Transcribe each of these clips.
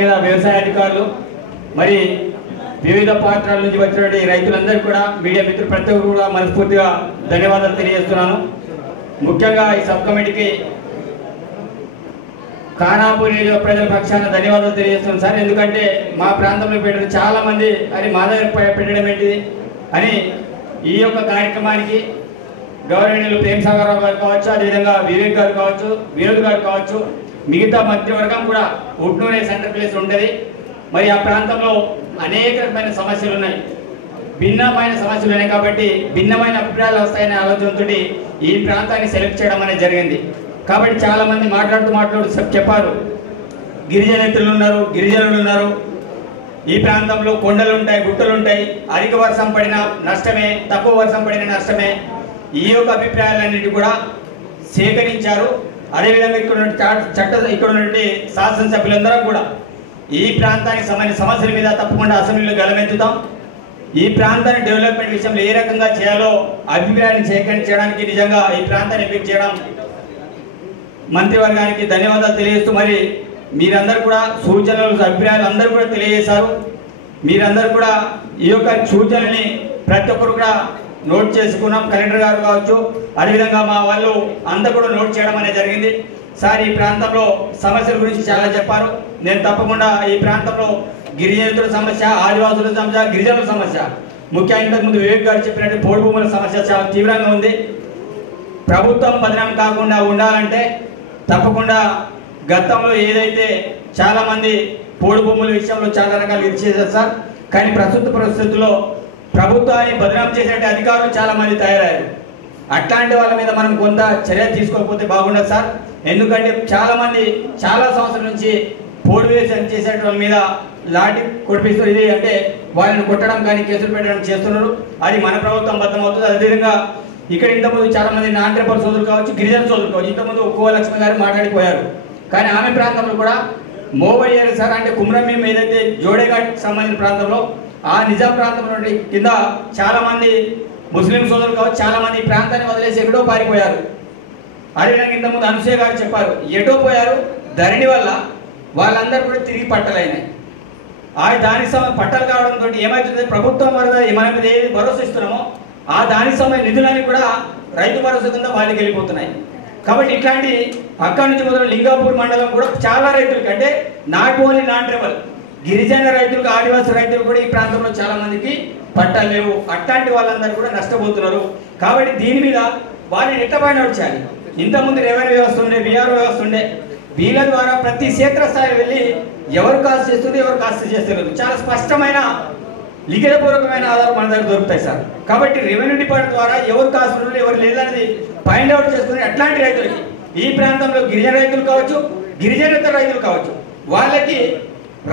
వ్యవసాయ అధికారులు మరి వివిధ పాత్రల నుంచి వచ్చినటువంటి రైతులందరూ కూడా మీడియా మిత్రులు ప్రతి ఒక్కరు కూడా మనస్ఫూర్తిగా ధన్యవాదాలు తెలియజేస్తున్నాను. ముఖ్యంగా ఈ సబ్ కమిటీకి ఖానాపూర్ నియోజక ప్రజల పక్షాన ధన్యవాదాలు తెలియజేస్తున్నాను సార్. ఎందుకంటే మా ప్రాంతంలో పెట్టిన చాలా మంది అది మా దగ్గర పెట్టడం ఏంటిది అని ఈ యొక్క కార్యక్రమానికి గౌరవనీయులు ప్రేమ్ సాగర్ రావు గారు కావచ్చు, అదేవిధంగా వివేక్ గారు కావచ్చు, వినోద్ గారు కావచ్చు, మిగతా మధ్యవర్గం కూడా ఉట్నూనే సెంటర్ ప్లేస్ ఉంటుంది. మరి ఆ ప్రాంతంలో అనేక రకమైన సమస్యలు ఉన్నాయి, భిన్నమైన సమస్యలు ఉన్నాయి. కాబట్టి భిన్నమైన అభిప్రాయాలు వస్తాయనే ఆలోచనతో ఈ ప్రాంతాన్ని సెలెక్ట్ చేయడం అనేది జరిగింది. కాబట్టి చాలామంది మాట్లాడుతూ చెప్పారు, గిరిజనేతలు ఉన్నారు, గిరిజనులు ఉన్నారు, ఈ ప్రాంతంలో కొండలు ఉంటాయి, గుట్టలు ఉంటాయి, అధిక వర్షం పడిన నష్టమే, తక్కువ వర్షం పడిన నష్టమే. ఈ యొక్క అభిప్రాయాలన్నింటి కూడా సేకరించారు. అదేవిధంగా ఇక్కడ ఉన్నటువంటి శాసనసభ్యులందరూ కూడా ఈ ప్రాంతానికి సంబంధించిన సమస్యల మీద తప్పకుండా అసెంబ్లీలో గలమెత్తుతాం. ఈ ప్రాంతాన్ని డెవలప్మెంట్ విషయంలో ఏ రకంగా చేయాలో అభిప్రాయాన్ని సేకరించడానికి నిజంగా ఈ ప్రాంతాన్ని ఎంపిక చేయడం మంత్రివర్గానికి ధన్యవాదాలు తెలియజేస్తూ, మరి మీరందరూ కూడా సూచనలు అభిప్రాయాలు అందరూ కూడా తెలియజేశారు. మీరందరూ కూడా ఈ యొక్క సూచనల్ని ప్రతి ఒక్కరు కూడా నోట్ చేసుకున్నాం. కలెక్టర్ గారు కావచ్చు, అదేవిధంగా మా వాళ్ళు అందరూ కూడా నోట్ చేయడం అనేది జరిగింది. సార్ ఈ ప్రాంతంలో సమస్యల గురించి చాలా చెప్పారు. నేను తప్పకుండా ఈ ప్రాంతంలో గిరిజనుల సమస్య, ఆదివాసుల సమస్య, గిరిజనుల సమస్య, ముఖ్యంగా ఇంతకుముందు వివేక్ గారు చెప్పినట్టు పోడు భూముల సమస్య చాలా తీవ్రంగా ఉంది. ప్రభుత్వం బదనాం కాకుండా ఉండాలంటే తప్పకుండా గతంలో ఏదైతే చాలామంది పోడు భూముల విషయంలో చాలా రకాలు ఇచ్చేసారు సార్. కానీ ప్రస్తుత పరిస్థితుల్లో ప్రభుత్వాన్ని బదనాం చేసే అధికారులు చాలామంది తయారయ్యారు. అట్లాంటి వాళ్ళ మీద మనం కొంత చర్య తీసుకోకపోతే బాగుండదు సార్. ఎందుకంటే చాలామంది చాలా సంవత్సరాల నుంచి పోడు వేసి చేసే వాళ్ళ మీద లాఠీ కొడిపిస్తారు. ఇది అంటే వాళ్ళని కొట్టడం కానీ కేసులు పెట్టడం చేస్తున్నారు. అది మన ప్రభుత్వం బద్దమవుతుంది. అదేవిధంగా ఇక్కడ ఇంతకుముందు చాలామంది నాన్ ట్రైబల్ సోదరులు కావచ్చు, గిరిజన సోదరులు కావచ్చు, ఇంతకుముందు ఒక్కో లక్ష్మి గారు మాట్లాడిపోయారు. కానీ ఆమె ప్రాంతంలో కూడా మోవయ్యారు సార్. అంటే కుమ్రమీం ఏదైతే జోడేఘాట్కి సంబంధించిన ప్రాంతంలో ఆ నిజాం ప్రాంతంలో కింద చాలామంది ముస్లిం సోదరులు కావచ్చు, చాలామంది ఈ ప్రాంతాన్ని వదిలేసి ఎక్కడో పారిపోయారు. అదేవిధంగా ఇంతకుముందు అనుసూయ గారు చెప్పారు, ఎటో పోయారు ధరణి వల్ల వాళ్ళందరూ కూడా తిరిగి పట్టలైనాయి. దానికి పట్టలు కావడంతో ఏమవుతుంది, ప్రభుత్వం వరకు మనం ఏది భరోసా ఇస్తున్నామో ఆ దానికి సంబంధించిన నిధులన్నీ కూడా రైతు భరోసా కింద వాళ్ళకి వెళ్ళిపోతున్నాయి. కాబట్టి ఇట్లాంటి అక్కడి నుంచి మొదలు లింగాపూర్ మండలం కూడా చాలా రైతులకి, అంటే నాట్ ఓన్లీ నాన్ ట్రైబల్ గిరిజన రైతులకు, ఆదివాసీ రైతులు కూడా ఈ ప్రాంతంలో చాలా మందికి పట్టాలు లేవు. అట్లాంటి వాళ్ళందరూ కూడా నష్టపోతున్నారు. కాబట్టి దీని మీద వాళ్ళని ఎట్లా పాయింట్ చేయాలి. ఇంతకుముందు రెవెన్యూ వ్యవస్థ ఉండే, విఆర్ఓ వ్యవస్థ ఉండే, వీళ్ళ ద్వారా ప్రతి క్షేత్రస్థాయి వెళ్ళి ఎవరు కాస్ట్ చేస్తుంది, ఎవరు కాస్ట్ చేస్తున్నారు, చాలా స్పష్టమైన లిఖితపూర్వకమైన ఆధారం మన దగ్గర దొరుకుతాయి సార్. కాబట్టి రెవెన్యూ డిపార్ట్మెంట్ ద్వారా ఎవరు కాస్ట్ ఉన్నారు, ఎవరు లేదనేది ఫైండ్ అవుట్ చేసుకుని అట్లాంటి రైతులకి, ఈ ప్రాంతంలో గిరిజన రైతులు కావచ్చు, గిరిజనేతర రైతులు కావచ్చు, వాళ్ళకి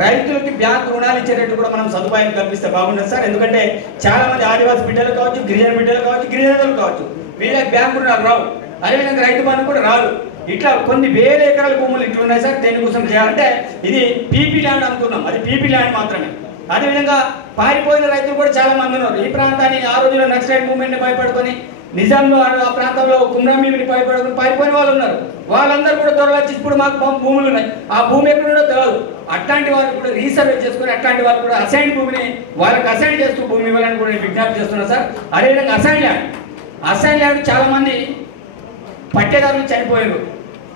రైతులకి బ్యాంకు రుణాలు ఇచ్చేటట్టు కూడా మనం సదుపాయం కల్పిస్తే బాగుంటుంది సార్. ఎందుకంటే చాలా మంది ఆదివాసీ బిడ్డలు కావచ్చు, గిరిజన బిడ్డలు కావచ్చు, గిరిజనులు కావచ్చు, వీళ్ళకి బ్యాంకు రుణాలు రావు. అదేవిధంగా రైతు బంధు కూడా రాదు. ఇట్లా కొన్ని వేల ఎకరాల భూములు ఇట్లా ఉన్నాయి సార్. దేనికోసం చేయాలంటే ఇది పీపీ ల్యాండ్ అనుకున్నాం, అది పీపీ ల్యాండ్ మాత్రమే. అదేవిధంగా పారిపోయిన రైతులు కూడా చాలా మంది ఉన్నారు. ఈ ప్రాంతాన్ని ఆ రోజుల్లో నక్సలైట్ మూవ్మెంట్ని భయపడుకొని నిజాంలో ఆ ప్రాంతంలో కుమ్రమీంని భయపడుకొని పారిపోయిన వాళ్ళు ఉన్నారు. వాళ్ళందరూ కూడా దొరలచ్చి ఇప్పుడు మాకు భూములు ఉన్నాయి, ఆ భూమి ఎక్కడుండో తెలియదు. అట్లాంటి వాళ్ళు కూడా రీసర్వే చేసుకుని అట్లాంటి వాళ్ళు కూడా అసైన్ భూమిని వాళ్ళకి అసైన్ చేస్తూ భూమి ఇవ్వాలని కూడా నేను విజ్ఞప్తి చేస్తున్నాను సార్. అదేవిధంగా అసైన్ ల్యాండ్ చాలా మంది పట్టేదారులు చనిపోయారు,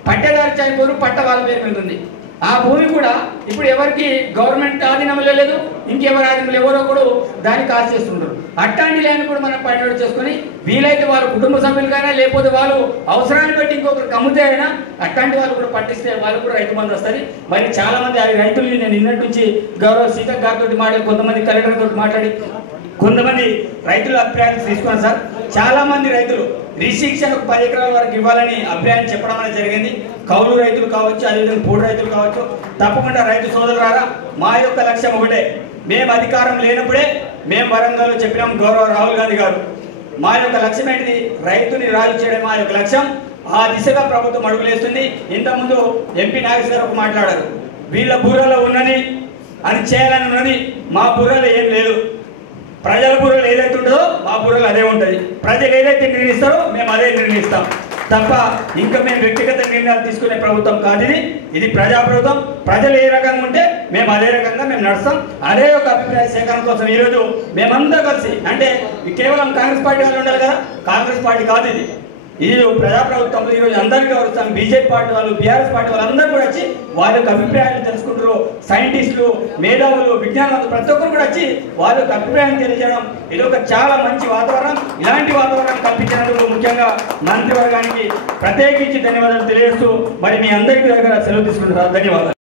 పట్ట వాళ్ళ పేరు మీద ఉంది. ఆ భూమి కూడా ఇప్పుడు ఎవరికి గవర్నమెంట్ ఆధీనంలో లేదు, ఇంకెవరి ఆధీనంలో ఎవరో కూడా దాన్ని కాస్ట్ చేస్తుంటారు. అట్లాంటి ల్యాండ్ కూడా మనం పాయింట్ చేసుకుని వీలైతే వాళ్ళ కుటుంబ సభ్యులుగానే, లేకపోతే వాళ్ళు అవసరాన్ని బట్టి ఇంకొకరికి అమ్ముతే అయినా అట్లాంటి వాళ్ళు కూడా పట్టిస్తే వాళ్ళు కూడా రైతు బంధు వస్తుంది. మరి చాలా మంది ఆ రైతుల్ని నేను నిన్నటి నుంచి గౌరవ సీతక్ గారితో మాట్లాడి, కొంతమంది కలెక్టర్ తోటి మాట్లాడి, కొంతమంది రైతుల అభిప్రాయాలు తీసుకున్నాను సార్. చాలా మంది రైతులు రిస్ట్రిక్షన్కు 10 ఎకరాల వరకు ఇవ్వాలని అభిప్రాయం చెప్పడం అనేది జరిగింది. కౌలు రైతులు కావచ్చు, అదేవిధంగా పోడు రైతులు కావచ్చు. తప్పకుండా రైతు సోదరులారా, మా యొక్క లక్ష్యం ఒకటే. మేము అధికారం లేనప్పుడే మేము వరంగల్లో చెప్పినాం, గౌరవ రాహుల్ గాంధీ గారు, మా యొక్క లక్ష్యం ఏంటిది, రైతుని రాజు చేయడం మా యొక్క లక్ష్యం. ఆ దిశగా ప్రభుత్వం అడుగులేస్తుంది. ఇంతకుముందు ఎంపీ నాగేష్ గారు ఒక మాట్లాడారు, వీళ్ళ బూరలో ఉన్నది అని చేయాలని ఉన్నది, మా బూరలో ఏం లేదు. ప్రజల బూరలో ఏదైతే ఉంటుందో మా బూరలో అదే ఉంటుంది. ప్రజలు ఏదైతే నిర్ణయిస్తారో మేము అదే నిర్ణయిస్తాం. తప్ప ఇంకా మేము వ్యక్తిగత నిర్ణయాలు తీసుకునే ప్రభుత్వం కాదు ఇది ప్రజాప్రభుత్వం. ప్రజలు ఏ రకంగా ఉంటే మేము అదే రకంగా మేము నడుస్తాం. అదే ఒక అభిప్రాయ సేకరణ కోసం ఈరోజు మేమంతా కలిసి, అంటే కేవలం కాంగ్రెస్ పార్టీ వాళ్ళు ఉండాలి కదా, కాంగ్రెస్ పార్టీ కాదు ఇది ప్రజాప్రభుత్వంలో ఈరోజు అందరికీ గౌరవిస్తాం. బీజేపీ పార్టీ వాళ్ళు, బీఆర్ఎస్ పార్టీ వాళ్ళు అందరూ కూడా వచ్చి వారి యొక్క అభిప్రాయాలు తెలుసుకుంటారు. సైంటిస్టులు, మేధావులు, విజ్ఞానులు ప్రతి ఒక్కరు కూడా వచ్చి వారి యొక్క అభిప్రాయాన్ని తెలియజేయడం ఇది ఒక చాలా మంచి వాతావరణం. ఇలాంటి వాతావరణం కల్పించినందుకు ముఖ్యంగా మంత్రివర్గానికి ప్రత్యేకించి ధన్యవాదాలు తెలియజేస్తూ మరి మీ అందరికీ దగ్గర సెలవు తీసుకుంటున్నారు. ధన్యవాదాలు.